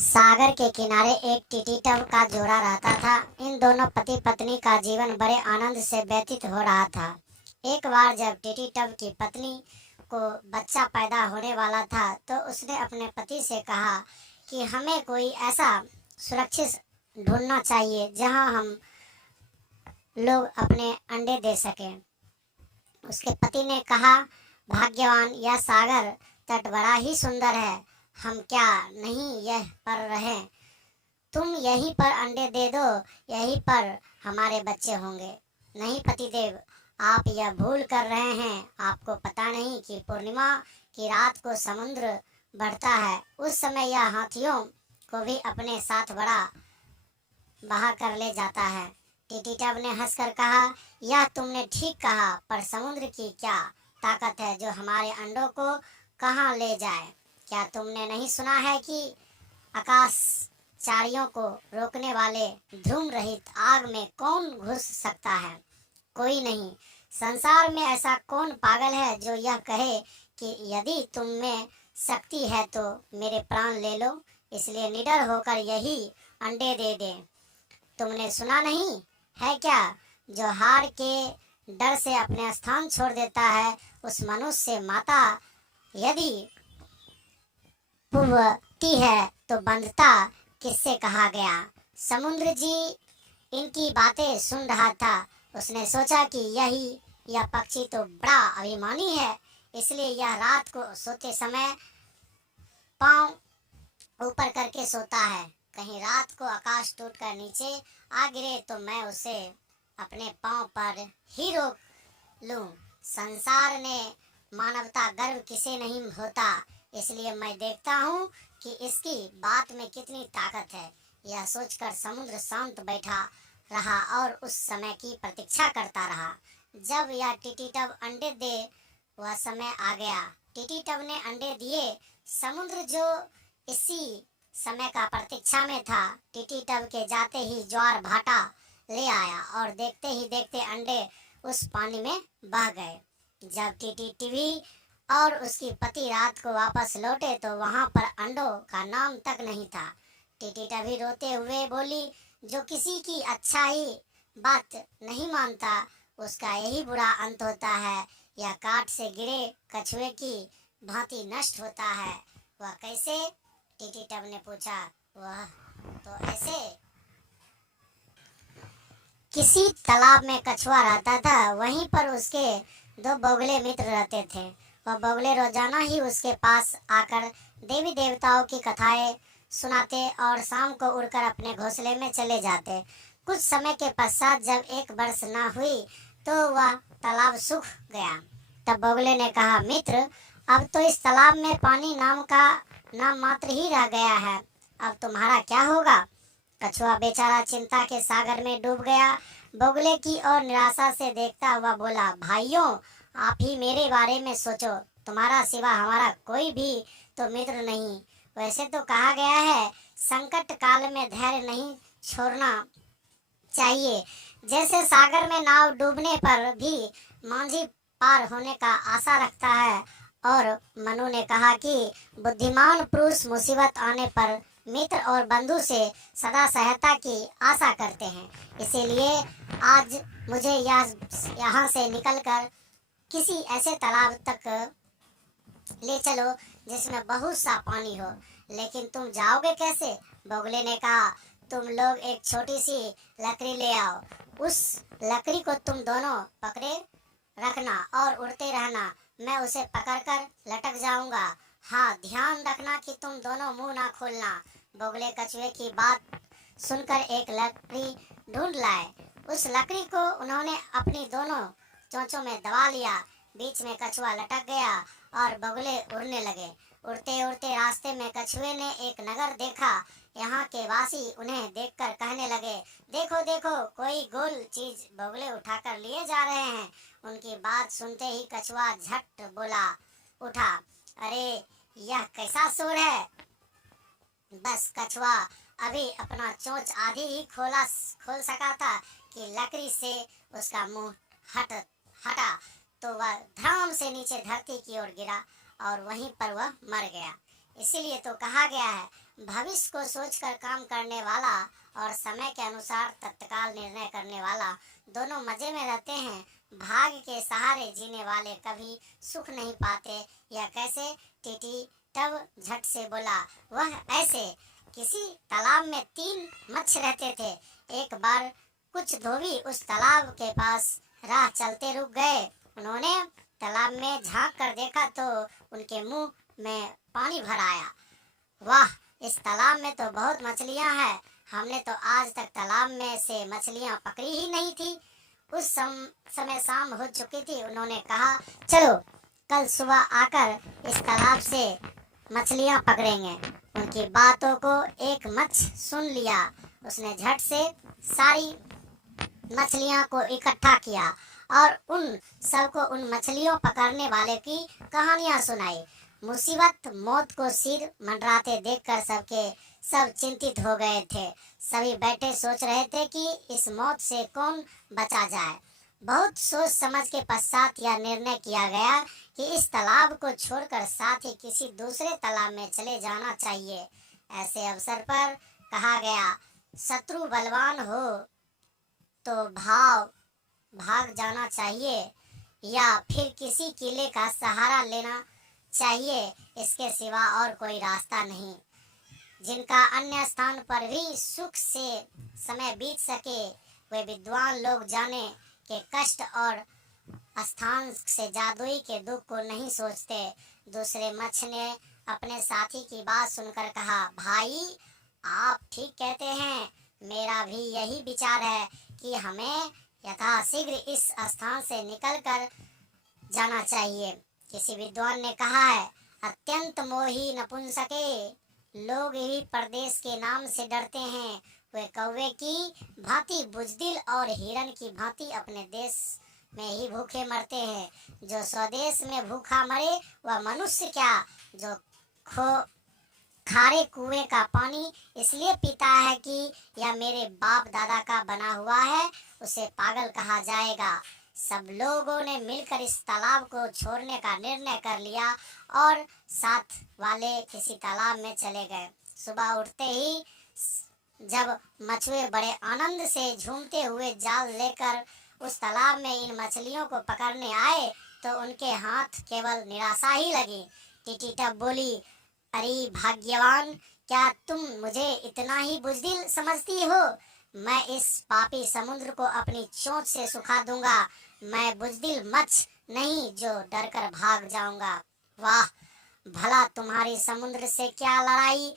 सागर के किनारे एक टिटीटब का जोड़ा रहता था। इन दोनों पति पत्नी का जीवन बड़े आनंद से व्यतीत हो रहा था। एक बार जब टिटीटब की पत्नी को बच्चा पैदा होने वाला था तो उसने अपने पति से कहा कि हमें कोई ऐसा सुरक्षित ढूंढना चाहिए जहां हम लोग अपने अंडे दे सकें। उसके पति ने कहा, भाग्यवान, यह सागर तट बड़ा ही सुंदर है। हम क्या नहीं यह पर रहें? तुम यहीं पर अंडे दे दो, यहीं पर हमारे बच्चे होंगे। नहीं पतिदेव, आप यह भूल कर रहे हैं। आपको पता नहीं कि पूर्णिमा की रात को समुद्र बढ़ता है। उस समय यह हाथियों को भी अपने साथ बड़ा बहा कर ले जाता है। टिटीटब ने हंसकर कहा, यह तुमने ठीक कहा, पर समुद्र की क्या ताकत है जो हमारे अंडों को कहाँ ले जाए? क्या तुमने नहीं सुना है कि आकाशचारियों को रोकने वाले ध्रुव रहित आग में कौन घुस सकता है? कोई नहीं। संसार में ऐसा कौन पागल है जो यह कहे कि यदि तुम में शक्ति है तो मेरे प्राण ले लो। इसलिए निडर होकर यही अंडे दे दे। तुमने सुना नहीं है क्या, जो हार के डर से अपने स्थान छोड़ देता है उस मनुष्य से माता यदि पुवती है तो बंधता किससे कहा गया? समुद्र जी इनकी बातें सुन रहा था। उसने सोचा कि यह पक्षी तो बड़ा अभिमानी है, इसलिए यह रात को सोते समय पांव ऊपर करके सोता है। कहीं रात को आकाश टूटकर नीचे आ गिरे तो मैं उसे अपने पांव पर ही रोक लूं। संसार ने मानवता गर्व किसे नहीं होता, इसलिए मैं देखता हूँ कि इसकी बात में कितनी ताकत है। यह सोचकर समुद्र शांत बैठा रहा और उस समय की प्रतीक्षा करता रहा जब यह टिटीटब अंडे दे। वह समय आ गया। टिटीटब ने अंडे दिए। समुद्र जो इसी समय का प्रतीक्षा में था, टिटीटब के जाते ही ज्वार भाटा ले आया और देखते ही देखते अंडे उस पानी में बह गए। जब टिटी और उसकी पति रात को वापस लौटे तो वहां पर अंडों का नाम तक नहीं था। टिटीटब रोते हुए बोली, जो किसी की अच्छाई बात नहीं मानता उसका यही बुरा अंत होता है। यह काट से गिरे कछुए की भांति नष्ट होता है। वह कैसे? टिटीटब ने पूछा। वह तो ऐसे, किसी तालाब में कछुआ रहता था। वहीं पर उसके दो बगुले मित्र रहते थे। वह बगुले रोजाना ही उसके पास आकर देवी देवताओं की कथाएं सुनाते और शाम को उड़कर अपने घोंसले में चले जाते। कुछ समय के पश्चात जब एक वर्ष न हुई तो वह तालाब सूख गया। तब बगुले ने कहा, मित्र, अब तो इस तालाब में पानी नाम मात्र ही रह गया है। अब तुम्हारा क्या होगा? कछुआ बेचारा चिंता के सागर में डूब गया। बगुले की ओर निराशा से देखता हुआ बोला, भाइयों, आप ही मेरे बारे में सोचो। तुम्हारा सिवा हमारा कोई भी तो मित्र नहीं। वैसे तो कहा गया है, संकट काल में धैर्य नहीं छोड़ना चाहिए। जैसे सागर में नाव डूबने पर भी मांझी पार होने का आशा रखता है, और मनु ने कहा कि बुद्धिमान पुरुष मुसीबत आने पर मित्र और बंधु से सदा सहायता की आशा करते हैं। इसीलिए आज मुझे यहाँ से निकलकर किसी ऐसे तालाब तक ले चलो जिसमें बहुत सा पानी हो। लेकिन तुम जाओगे कैसे? बगुले ने कहा, तुम लोग एक छोटी सी लकड़ी ले आओ। उस लकड़ी को तुम दोनों पकड़े रखना और उड़ते रहना। मैं उसे पकड़कर लटक जाऊंगा। हाँ, ध्यान रखना कि तुम दोनों मुंह ना खोलना। बगुले कछुए की बात सुनकर एक लकड़ी ढूंढ लाए। उस लकड़ी को उन्होंने अपनी दोनों चोंचों में दबा लिया। बीच में कछुआ लटक गया और बगुले उड़ने लगे। उड़ते उड़ते रास्ते में कछुए ने एक नगर देखा। यहाँ के वासी उन्हें देखकर कहने लगे, देखो देखो, कोई गोल चीज बगुले उठाकर लिए जा रहे हैं। उनकी बात सुनते ही कछुआ झट बोला उठा, अरे यह कैसा शोर है? बस कछुआ अभी अपना चोंच आधी ही खोल सका था कि लकड़ी से उसका मुंह हटा तो वह धड़ाम से नीचे धरती की ओर गिरा और वहीं पर वह मर गया। इसीलिए तो कहा गया है, भविष्य को सोचकर काम करने वाला और समय के अनुसार तत्काल निर्णय करने वाला दोनों मजे में रहते हैं। भाग्य के सहारे जीने वाले कभी सुख नहीं पाते। यह कैसे? टीटी तब झट से बोला, वह ऐसे। किसी तालाब में 3 मत्स्य रहते थे। एक बार कुछ धोबी उस तालाब के पास राह चलते रुक गए। उन्होंने तालाब में झांक कर देखा तो उनके मुंह में पानी भर आया। वाह, इस तालाब में तो बहुत मछलियां हैं। हमने तो आज तक तालाब में से मछलियां पकड़ी ही नहीं थी। उस समय शाम हो चुकी थी। उन्होंने कहा, चलो कल सुबह आकर इस तालाब से मछलियां पकड़ेंगे। उनकी बातों को एक मत्स्य सुन लिया। उसने झट से सारी मछलियां को इकट्ठा किया और उन सबको उन मछलियों पकड़ने वाले की कहानियां सुनाई। मुसीबत मौत को सिर मंडराते देखकर सब चिंतित हो गए थे। सभी बैठे सोच रहे थे कि इस मौत से कौन बचा जाए। बहुत सोच समझ के पश्चात यह निर्णय किया गया कि इस तालाब को छोड़कर साथ ही किसी दूसरे तालाब में चले जाना चाहिए। ऐसे अवसर पर कहा गया, शत्रु बलवान हो तो भाग जाना चाहिए या फिर किसी किले का सहारा लेना चाहिए। इसके सिवा और कोई रास्ता नहीं। जिनका अन्य स्थान पर भी सुख से समय बीत सके, वे विद्वान लोग जाने के कष्ट और स्थान से जादुई के दुख को नहीं सोचते। दूसरे मत्स्य ने अपने साथी की बात सुनकर कहा, भाई आप ठीक कहते हैं। मेरा भी यही विचार है कि हमें यथाशीघ्र इस स्थान से निकलकर जाना चाहिए। किसी विद्वान ने कहा है, अत्यंत मोही नपुंसके लोग ही परदेश के नाम से डरते हैं। वे कौवे की भांति बुजदिल और हिरण की भांति अपने देश में ही भूखे मरते हैं। जो स्वदेश में भूखा मरे वह मनुष्य क्या, जो खारे कुएं का पानी इसलिए पीता है कि यह मेरे बाप दादा का बना हुआ है, उसे पागल कहा जाएगा। सब लोगों ने मिलकर इस तालाब को छोड़ने का निर्णय कर लिया और साथ वाले किसी तालाब में चले गए। सुबह उठते ही जब मछुए बड़े आनंद से झूमते हुए जाल लेकर उस तालाब में इन मछलियों को पकड़ने आए तो उनके हाथ केवल निराशा ही लगी। टीटी तब बोली, अरे भाग्यवान, क्या तुम मुझे इतना ही बुजदिल समझती हो? मैं इस पापी समुद्र को अपनी चोंच से सुखा दूंगा। मैं बुजदिल मत्स्य नहीं जो डरकर भाग जाऊंगा। वाह, भला तुम्हारी समुद्र से क्या लड़ाई?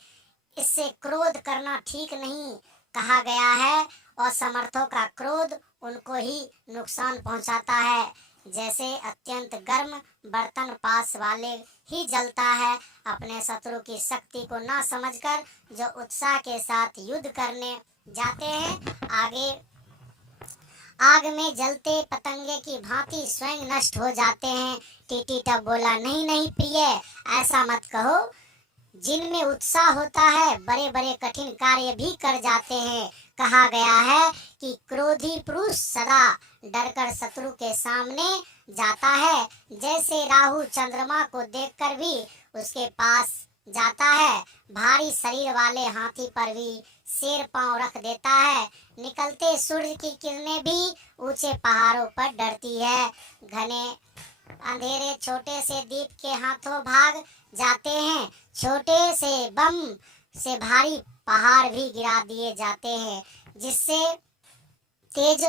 इससे क्रोध करना ठीक नहीं। कहा गया है, असमर्थों का क्रोध उनको ही नुकसान पहुंचाता है। जैसे अत्यंत गर्म बर्तन पास वाले ही जलता है। अपने शत्रु की शक्ति को ना समझकर जो उत्साह के साथ युद्ध करने जाते हैं, आग में जलते पतंगे की भांति स्वयं नष्ट हो जाते हैं। टीटी तब बोला, नहीं नहीं प्रिय, ऐसा मत कहो। जिनमें उत्साह होता है बड़े बड़े कठिन कार्य भी कर जाते हैं। कहा गया है कि क्रोधी पुरुष सदा डरकर शत्रु के सामने जाता है। जैसे राहु चंद्रमा को देखकर भी उसके पास जाता है, भारी शरीर वाले हाथी पर भी शेर पांव रख देता है। निकलते सूर्य की किरणें भी ऊंचे पहाड़ों पर डरती है। घने अंधेरे छोटे से दीप के हाथों भाग जाते हैं। छोटे से बम से भारी पहाड़ भी गिरा दिए जाते हैं। जिससे तेज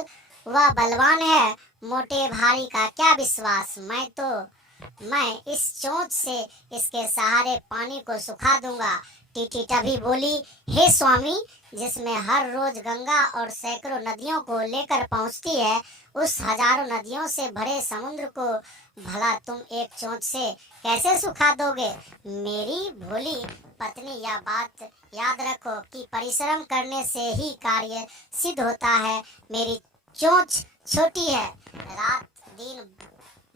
व बलवान है, मोटे भारी का क्या विश्वास। मैं इस चोंच से इसके सहारे पानी को सुखा दूंगा। टीटी तभी बोली, हे स्वामी, जिसमें हर रोज गंगा और सैकड़ों नदियों को लेकर पहुंचती है, उस हजारों नदियों से भरे समुद्र को भला तुम एक चोंच से कैसे सुखा दोगे? मेरी भोली पत्नी, यह बात याद रखो कि परिश्रम करने से ही कार्य सिद्ध होता है। मेरी चोंच छोटी है, रात दिन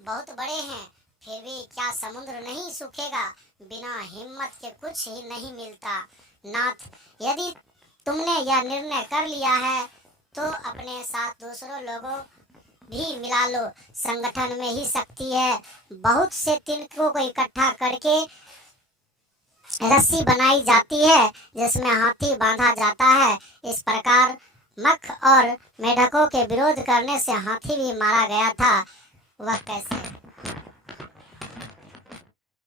बहुत बड़े हैं, फिर भी क्या समुद्र नहीं सूखेगा? बिना हिम्मत के कुछ ही नहीं मिलता। नाथ, यदि तुमने यह निर्णय कर लिया है तो अपने साथ दूसरों लोगों भी मिला लो। संगठन में ही शक्ति है। बहुत से तिनकों को इकट्ठा करके रस्सी बनाई जाती है जिसमें हाथी बांधा जाता है। इस प्रकार मख और मेढकों के विरोध करने से हाथी भी मारा गया था। वह कैसे?